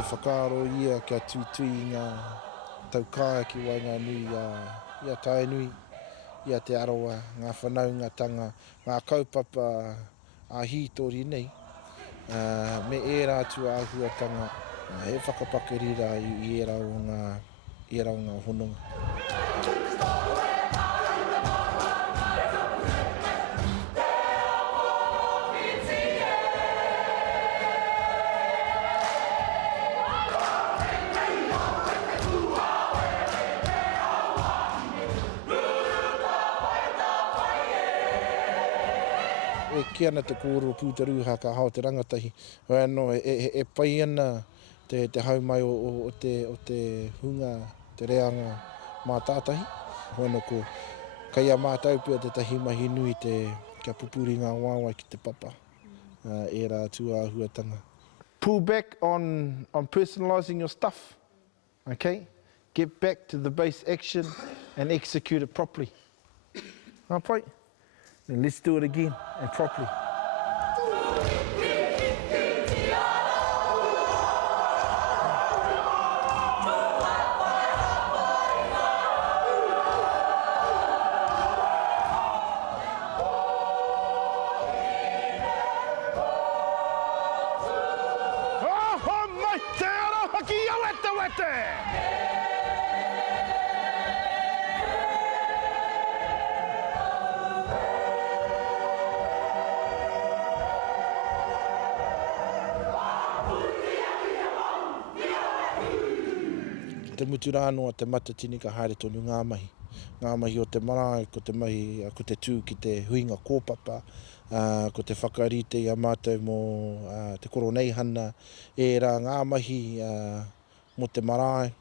te whakaaro ia kia tui ngā taukāia ki Wainganui ia Tainui, ia te aroa, ngā whanaungatanga, ngā kaupapa a hītori nei, me e rātu āhuatanga, he whakapakirira i e rau ngā hononga. E ki ana te kōrero pūtaru haka hao te rangatahi. Ano, e pai ana te haumai o te hunga, te reanga mā tātahi. Ano, ko kai a mātau pia te tahi mahi nui kia pupuri ngā wāwai ki te papa. E rātu āhuatanga. Pull back on personalising your stuff. Okay? Get back to the base action and execute it properly. Right? Then let's do it again and properly. Te muturano a te matatini ka haere tonu ngā mahi. Ngā mahi o te marae, ko te mahi, ko te tū ki te huinga kōpapa, ko te whakarite i a mātou mō te koroneihana, e rā ngā mahi mo te marae.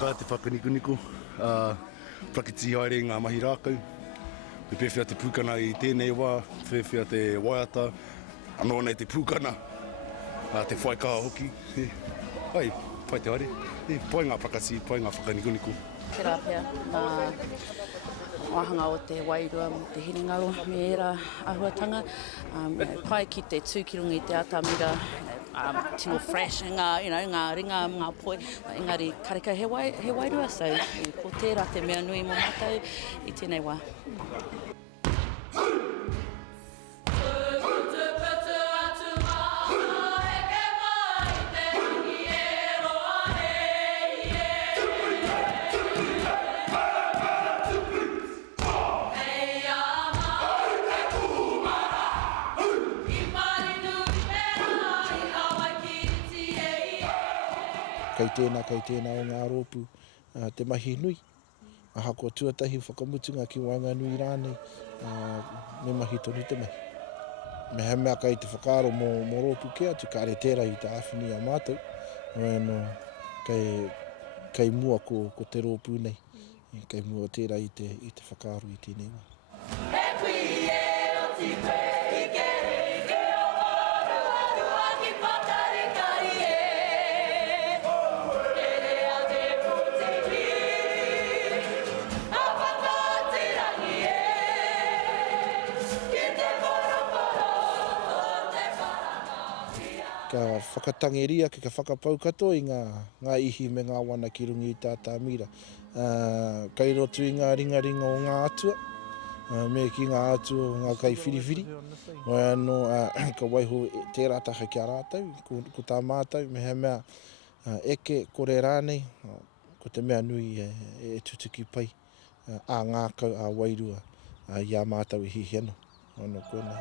Ka te whakanikuniko, prakiti haere ngā mahi rākau. Me pewhia te pūkana i tēnei wā, pewhia te waiata, anō nei te pūkana, te whaikaha hoki. Ai, pai te haere, pai ngā prakati, pai ngā whakanikuniko. Te rāpea, ngā wahanga o te wairua mo te hiringaro, me era āhuatanga, pai ki te tūkirungi te atamira, tino fresh, ngā ringa, ngā poi, engari kareka he wairua, so ko tērā te mea nui mo mātou i tēnei wā. Kei tēnā o ngā rōpū, te mahi nui. Aha kua tuatahi whakamutunga ki Wainganui rānei, me mahi tonu te mahi. Me he mea kai te whakaaro mō rōpū ke atu, ka re tērā i te āwhini a mātou. Ano, kei mua ko te rōpū nei, kei mua tērā i te whakaaro i tēnei wā. Ka whakatangeria ki ka whakapau kato i ngā ihi me ngā wana ki rungi i tātā mira. Kei rotu i ngā ringaringa o ngā atua, me ki ngā atua o ngā kai whiriwhiri. Ano, ka waiho tērā taha ki a rātau, ko tā mātou, me he mea eke kore rānei, ko te mea nui e tutuki pai a ngākau a wairua i a mātou i hihi ano. Ano, kona.